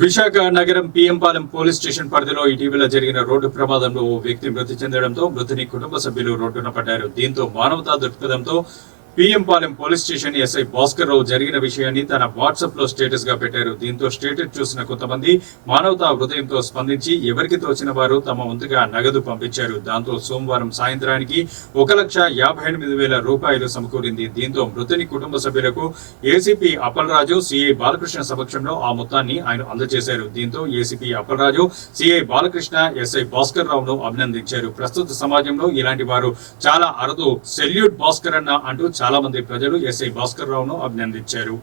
విశాఖ నగరం PM Palem police station పరిధిలో ఇటీవల జరిగిన రోడ్డు ప్రమాదంలో ఓ వ్యక్తి మృతి చెందడంతో మృతుని కుటుంబ సభ్యులు రోడ్డున పడ్డారు. దీంతో మానవతా దృక్పథంతో PM Palem police station SI Bhaskar Rao జరిగిన విషయాన్ని తన వాట్సాప్ లో స్టేటస్ గా పెట్టారు. దీంతో స్టేటస్ చూసిన కొంతమంది మానవతా హృదయంతో స్పందించి ఎవరికి తోచిన వారు తమ వంతుగా నగదు పంపించారు. దాంతో సోమవారం సాయంత్రానికి 1,58,000 రూపాయలు సమకూరింది. దీంతో మృతుని కుటుంబ సభ్యులకు ఏసీపీ అప్పలరాజు, సిఐ బాలకృష్ణ సమక్షంలో ఆ మొత్తాన్ని ఆయన అందజేశారు. దీంతో ACP Appalaraju, CI Balakrishna SI Bhaskar రావును అభినందించారు. ప్రస్తుత సమాజంలో ఇలాంటి వారు చాలా అరుదు. సెల్యూట్ భాస్కర్ అన్న అంటూ చాలా మంది ప్రజలు ఎస్ఐ భాస్కర్ రావును అభినందించారు.